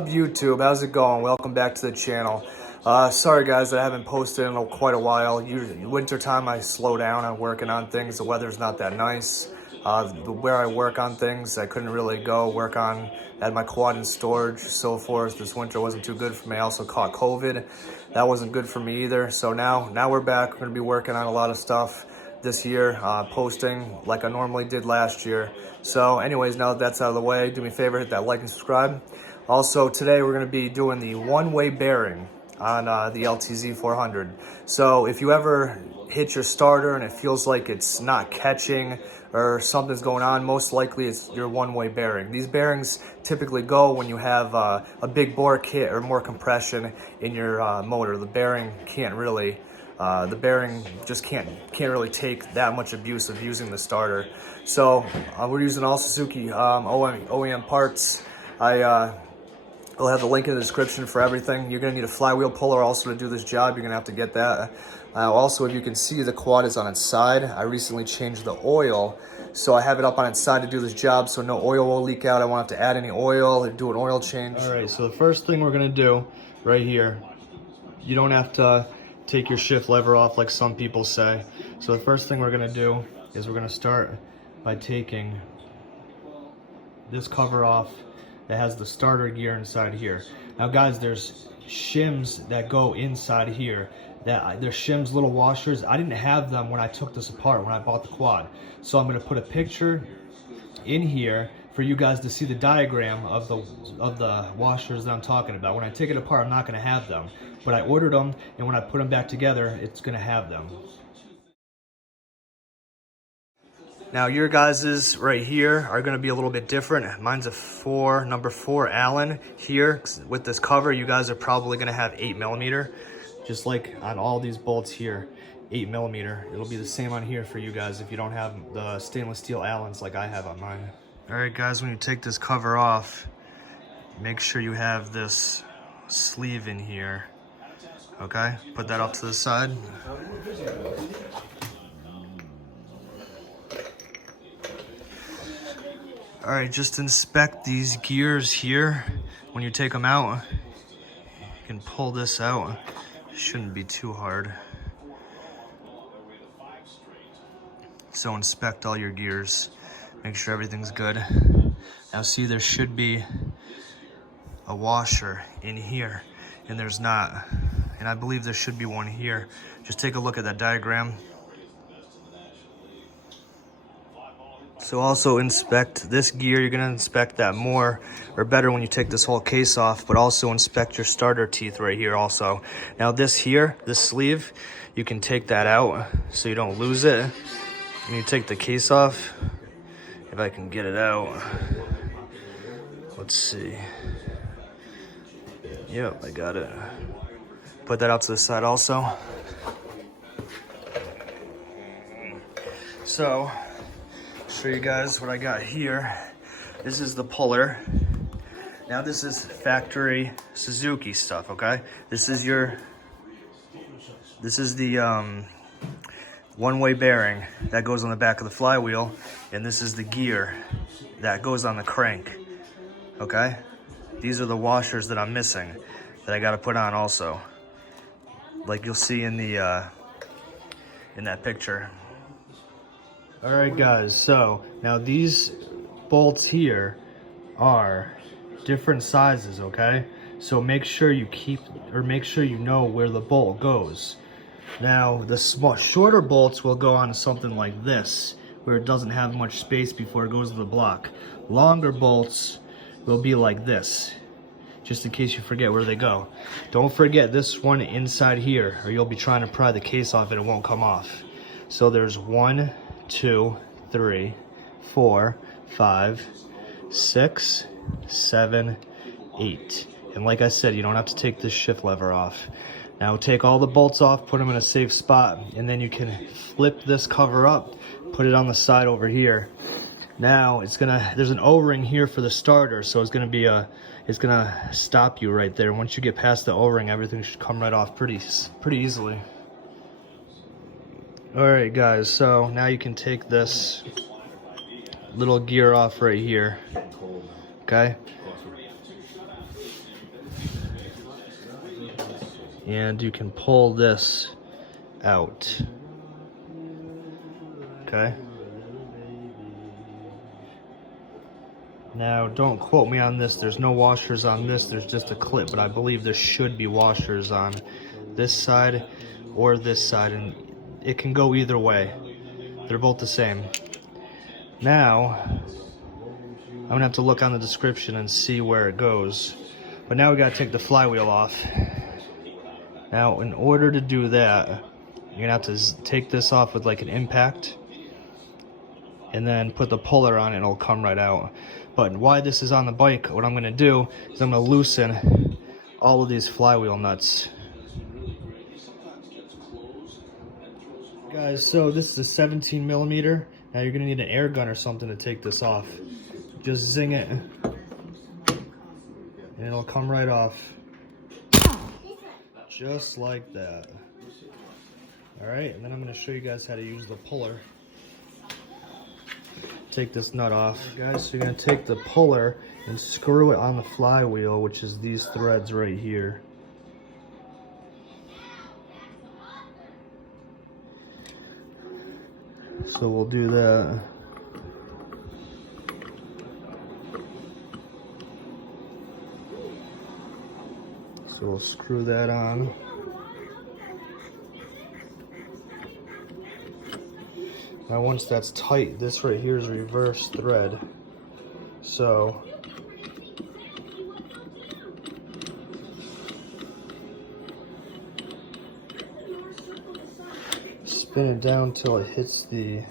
up, YouTube? How's it going? Welcome back to the channel. Sorry guys that I haven't posted in quite a while. Usually winter time I slow down on working on things. The weather's not that nice. Where I work on things, I couldn't really go work on, had my quad in storage, so forth. This winter wasn't too good for me. I also caught COVID. That wasn't good for me either. So now we're back. We're gonna be working on a lot of stuff this year, posting like I normally did last year. So anyways, now that that's out of the way, do me a favor, hit that like and subscribe. Also today we're going to be doing the one-way bearing on the LTZ 400. So if you ever hit your starter and it feels like it's not catching or something's going on, most likely it's your one-way bearing. These bearings typically go when you have a big bore kit or more compression in your motor. The bearing can't really the bearing just can't really take that much abuse of using the starter. So we're using all Suzuki OEM parts. I'll have the link in the description for everything. You're gonna need a flywheel puller also to do this job. You're gonna have to get that. Also, if you can see, the quad is on its side. I recently changed the oil, so I have it up on its side to do this job so no oil will leak out. I won't have to add any oil or do an oil change. All right, so the first thing we're gonna do right here, you don't have to take your shift lever off like some people say. So the first thing we're gonna do is we're gonna start by taking this cover off that has the starter gear inside here. Now guys, there's shims that go inside here. They're shims, little washers. I didn't have them when I took this apart, when I bought the quad. So I'm gonna put a picture in here for you guys to see the diagram of the washers that I'm talking about. When I take it apart, I'm not gonna have them, but I ordered them, and when I put them back together, it's gonna have them. Now your guys's right here are gonna be a little bit different. Mine's a number 4 Allen here. With this cover, you guys are probably gonna have 8mm, just like on all these bolts here, 8mm. It'll be the same on here for you guys if you don't have the stainless steel Allens like I have on mine. All right guys, when you take this cover off, make sure you have this sleeve in here, okay? Put that up to the side. All right, just inspect these gears here. When you take them out, you can pull this out. Shouldn't be too hard. So inspect all your gears. Make sure everything's good. Now see, there should be a washer in here, and there's not. And I believe there should be one here. Just take a look at that diagram. So also inspect this gear. You're gonna inspect that more or better when you take this whole case off, but also inspect your starter teeth right here also. Now this here, this sleeve, you can take that out so you don't lose it. When you take the case off, if I can get it out, let's see. Yep, I got it. Put that out to the side also. So, show you guys what I got here. This is the puller. Now this is factory Suzuki stuff, okay? This is the one-way bearing that goes on the back of the flywheel, and this is the gear that goes on the crank, okay? These are the washers that I'm missing that I gotta put on also, like you'll see in the in that picture. All right guys, so now these bolts here are different sizes, okay? So make sure you make sure you know where the bolt goes. Now the shorter bolts will go on something like this, where it doesn't have much space before it goes to the block. Longer bolts will be like this, just in case you forget where they go. Don't forget this one inside here, or you'll be trying to pry the case off and it won't come off. So there's 1, 2, 3, 4, 5, 6, 7, 8. And like I said, you don't have to take this shift lever off. Now take all the bolts off, put them in a safe spot, and then you can flip this cover up, put it on the side over here. Now there's an O-ring here for the starter, so it's gonna stop you right there. Once you get past the O-ring, everything should come right off pretty easily. All right guys, so now you can take this little gear off right here, okay? and you can pull this out. Okay. Now, don't quote me on this. There's no washers on this. There's just a clip, but I believe there should be washers on this side or this side, and it can go either way. They're both the same. Now, I'm gonna have to look on the description and see where it goes. But now we gotta take the flywheel off. Now, in order to do that, you're gonna have to take this off with like an impact, and then put the puller on it, and it'll come right out. But why this is on the bike, what I'm gonna do is I'm gonna loosen all of these flywheel nuts. Guys, so this is a 17 millimeter. Now you're gonna need an air gun or something to take this off. Just zing it, and it'll come right off. Just like that. All right, and then I'm gonna show you guys how to use the puller. Take this nut off. Guys, so you're gonna take the puller and screw it on the flywheel, which is these threads right here. So we'll do that. So we'll screw that on. Now once that's tight, this right here is reverse thread. So spin it down till it hits the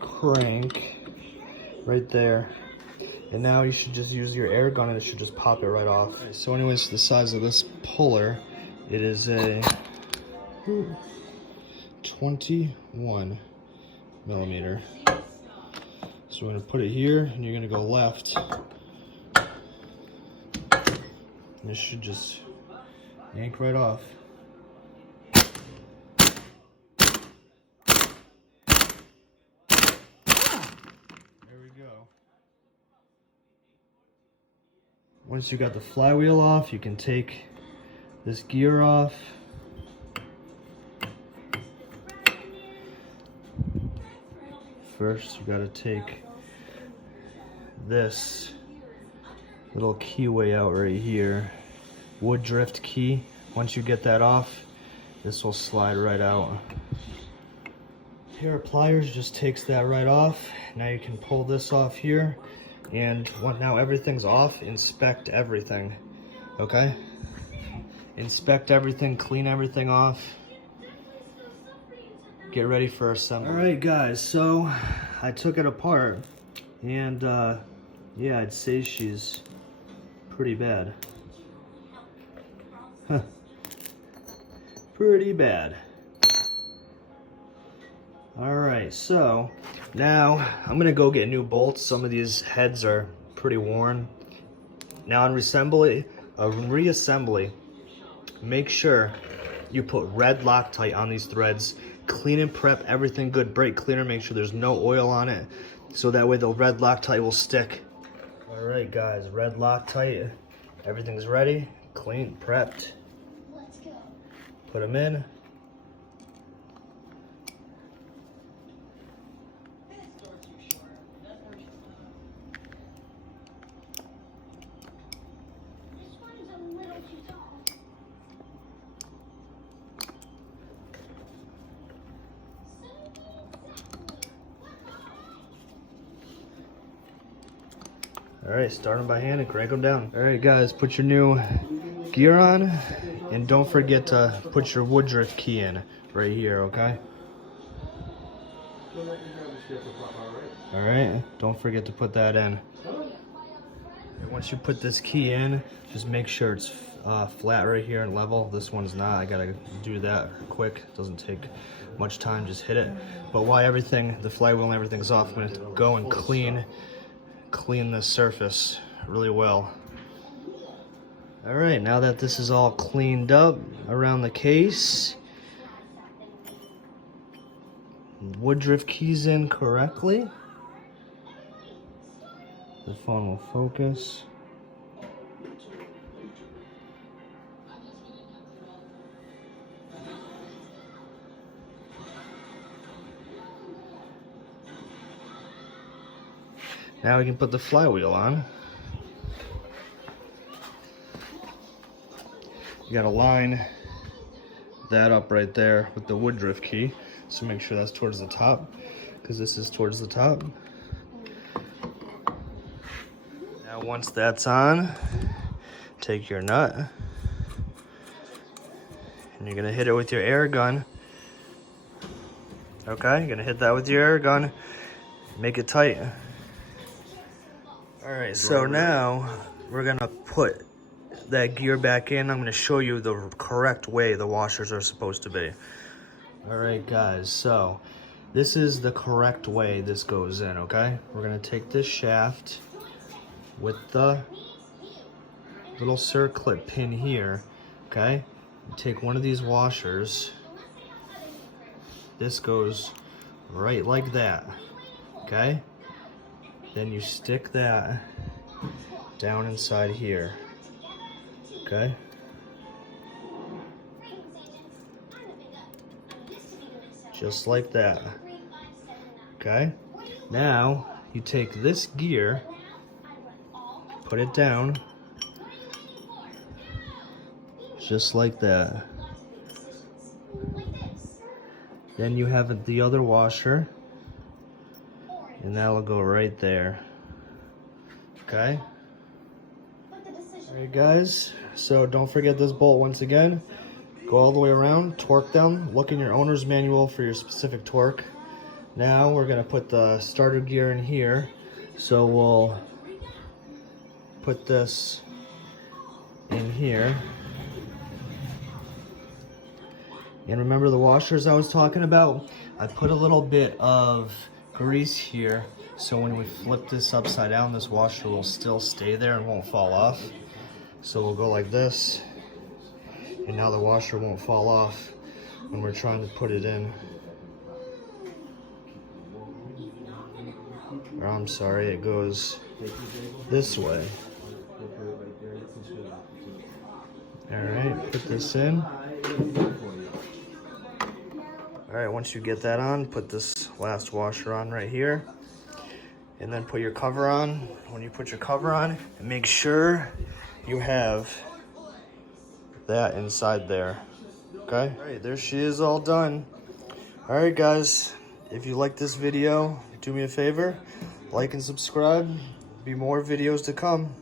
crank right there. And now you should just use your air gun and it should just pop it right off. So anyways, the size of this puller, it is a 21 millimeter. So we're gonna put it here and you're gonna go left. And it should just yank right off. There we go. Once you got the flywheel off, you can take this gear off. First, you gotta take this little keyway out right here. Wood drift key. Once you get that off, this will slide right out. A pair of pliers just takes that right off. Now you can pull this off here. And now everything's off, inspect everything, okay? Inspect everything, clean everything off. Get ready for assembly. All right, guys, so I took it apart, and yeah, I'd say she's pretty bad. Huh. Pretty bad. All right, so now I'm gonna go get new bolts. Some of these heads are pretty worn. Now on reassembly, make sure you put red Loctite on these threads. Clean and prep everything good. Brake cleaner, make sure there's no oil on it, so that way the red Loctite will stick. All right, guys, red Loctite. Everything's ready, clean, prepped. Let's go. Put them in. All right, start them by hand and crank them down. All right, guys, put your new gear on, and don't forget to put your wood drift key in right here, okay? All right, don't forget to put that in. And once you put this key in, just make sure it's flat right here and level. This one's not. I gotta do that quick. It doesn't take much time, just hit it. But while the flywheel and everything's off, I'm gonna go and clean this surface really well. All right, now that this is all cleaned up around the case, wood drift keys in correctly. The phone will focus. Now we can put the flywheel on. You gotta line that up right there with the wood drift key. So make sure that's towards the top, because this is towards the top. Now once that's on, take your nut and you're gonna hit it with your air gun. Okay, you're gonna hit that with your air gun, make it tight. All right, so now we're gonna put that gear back in. I'm gonna show you the correct way the washers are supposed to be. All right, guys, so this is the correct way this goes in, okay? We're gonna take this shaft with the little circlip pin here, okay? Take one of these washers. This goes right like that, okay? Then you stick that down inside here, okay? Just like that, okay? Now, you take this gear, put it down, just like that. Then you have the other washer, and that'll go right there, okay? Alright guys, so don't forget this bolt once again. Go all the way around, torque them, look in your owner's manual for your specific torque. Now we're gonna put the starter gear in here, so we'll put this in here. And remember the washers I was talking about? I put a little bit of grease here, so when we flip this upside down, this washer will still stay there and won't fall off. So we'll go like this, and now the washer won't fall off when we're trying to put it in. Or I'm sorry, it goes this way. Alright, put this in. Alright, once you get that on, put this last washer on right here. And then put your cover on. When you put your cover on, make sure you have that inside there. Okay? Alright, there she is, all done. Alright guys, if you like this video, do me a favor, like and subscribe. Be more videos to come.